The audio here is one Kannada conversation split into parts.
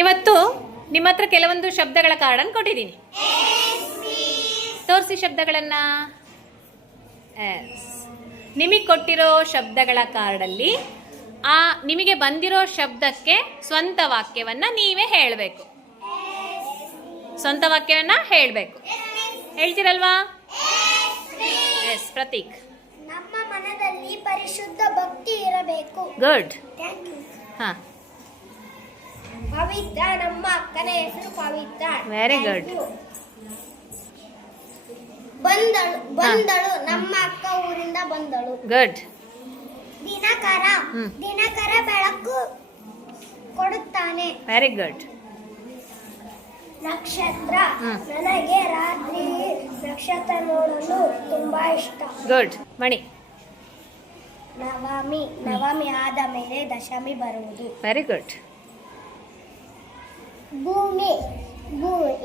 ಇವತ್ತು ನಿಮ್ಮ ಹತ್ರ ಕೆಲವೊಂದು ಶಬ್ದಗಳ ಕಾರ್ಡನ್ನು ಕೊಟ್ಟಿದ್ದೀನಿ. ತೋರಿಸಿ ಶಬ್ದಗಳನ್ನು. ನಿಮಗೆ ಕೊಟ್ಟಿರೋ ಶಬ್ದಗಳ ಕಾರ್ಡಲ್ಲಿ ನಿಮಗೆ ಬಂದಿರೋ ಶಬ್ದಕ್ಕೆ ಸ್ವಂತ ವಾಕ್ಯವನ್ನು ನೀವೇ ಹೇಳಬೇಕು. ಸ್ವಂತ ವಾಕ್ಯವನ್ನು ಹೇಳಬೇಕು. ಹೇಳ್ತೀರಲ್ವಾ? ಎಸ್ ಪ್ರತೀಕ್. ನಮ್ಮ ಮನದಲ್ಲಿ ಪರಿಶುದ್ಧ ಭಕ್ತಿ ಇರಬೇಕು. ಗುಡ್. ಹಾಂ. ಪವಿತ್ರ, ನಮ್ಮ ಅಕ್ಕನ ಹೆಸರು ಪವಿತ್ರ. Very good. ಬಂದಳು, ನಮ್ಮ ಅಕ್ಕ ಊರಿಂದ ಬಂದಳು. ಗುಡ್. ದಿನಕರ ಬೆಳಕು ಕೊಡುತ್ತಾನೆ. Very good. ನಕ್ಷತ್ರ, ನನಗೆ ರಾತ್ರಿ ನಕ್ಷತ್ರ ನೋಡಲು ತುಂಬಾ ಇಷ್ಟ. ಗುಡ್. ಮಣಿ. ನವಮಿ ಆದ ಮೇಲೆ ದಶಮಿ ಬರುವುದು. Very good. ಭೂಮಿ,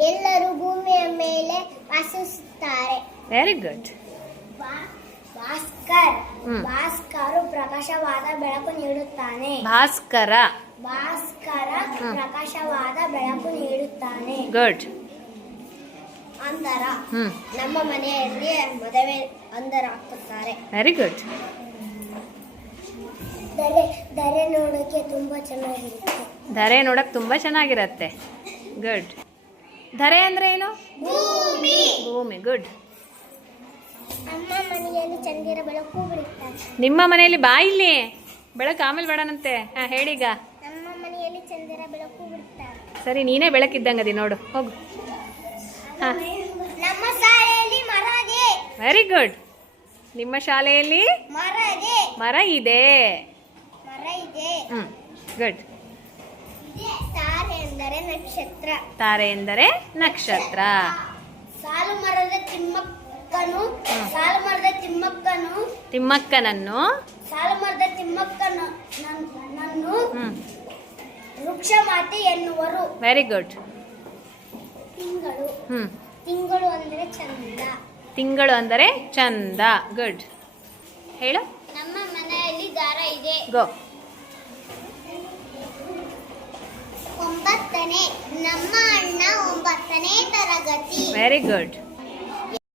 ಎಲ್ಲರೂ ಭೂಮಿಯ ಮೇಲೆ ವಾಸಿಸುತ್ತಾರೆ. Very good. ಭಾಸ್ಕರು ಪ್ರಕಾಶವಾದ ಬೆಳಕು ನೀಡುತ್ತಾನೆ. ಭಾಸ್ಕರ ಪ್ರಕಾಶವಾದ ಬೆಳಕು ನೀಡುತ್ತಾನೆ. ಗುಡ್. ಅಂತರ, ನಮ್ಮ ಮನೆಯಲ್ಲಿ ಮದುವೆ ಅಂದರ ಹಾಕುತ್ತಾರೆ. Very good. ದರೆ ನೋಡೋಕೆ ತುಂಬಾ ಚೆನ್ನಾಗಿರುತ್ತೆ. ಧರೆ ನೋಡಕ್ ತುಂಬಾ ಚೆನ್ನಾಗಿರತ್ತೆ. ಗುಡ್. ಧರೆ ಅಂದ್ರೆ ಏನು? ಭೂಮಿ. ಗುಡ್. ನಮ್ಮ ಮನೆಯಲ್ಲಿ ಚಂದಿರ ಬೆಳಕು ಬಿಡುತ್ತಾರೆ. ನಿಮ್ಮ ಮನೆಯಲ್ಲಿ ಬಾ ಇಲ್ಲಿ, ಬೆಳಕು ಆಮೇಲೆ ಬೇಡನಂತೆ. ಹಾಂ ಹೇಳೀಗ. ನಮ್ಮ ಮನೆಯಲ್ಲಿ ಚಂದಿರ ಬೆಳಕು ಬಿಡುತ್ತಾರೆ. ಸರಿ, ನೀನೇ ಬೆಳಕಿದ್ದಂಗದಿ ನೋಡು, ಹೋಗು. ಹಾಂ. ನಮ್ಮ ಶಾಲೆಯಲ್ಲಿ ಮರ ಇದೆ. Very good. ನಿಮ್ಮ ಶಾಲೆಯಲ್ಲಿ ಮರ ಇದೆ. ಗುಡ್. ತಾರೆ ಎಂದರೆ ನಕ್ಷತ್ರ. ತಾರೆ ಎಂದರೆ ನಕ್ಷತ್ರ. ಸಾಲು ಮರದ ತಿಮ್ಮಕ್ಕನನ್ನು ವೃಕ್ಷ ಮಾತೆ ಎನ್ನುವರು. Very good. ತಿಂಗಳು ಅಂದರೆ ಚಂದ. ತಿಂಗಳು ಅಂದರೆ ಚಂದ. ಗುಡ್. ಹೇಳು. ನಮ್ಮ ಮನೆಯಲ್ಲಿ ದಾರ ಇದೆ. ಗೋ. 9ನೇ, ನಮ್ಮ ಅಣ್ಣ 9ನೇ ತರಗತಿ. Very good.